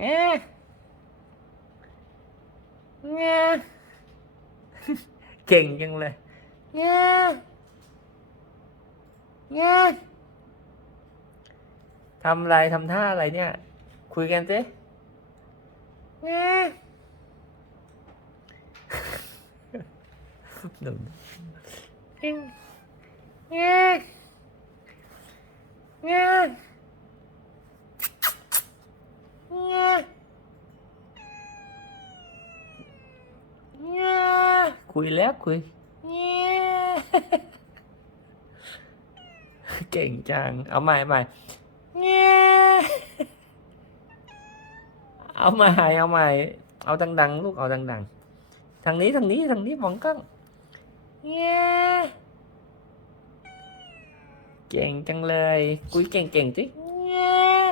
เงี้ยเงี้ยเก่งจังเลยเงี้ยเงี้ยทำอะไรทำท่าอะไรเนี่ย คุยกันสิเงี้ยหนุ่มเงี้ยเงี้ย คุยแล้วคุยเงี้ย เก่งจัง เอาใหม่ใหม่เงี้ยเอาใหม่เอาใหม่ เอาดังๆ ลูกเอาดังๆ ทางนี้ทางนี้ทางนี้มองกล้องเงี้ยเก่งจังเลย คุยเก่งๆสิเงี้ย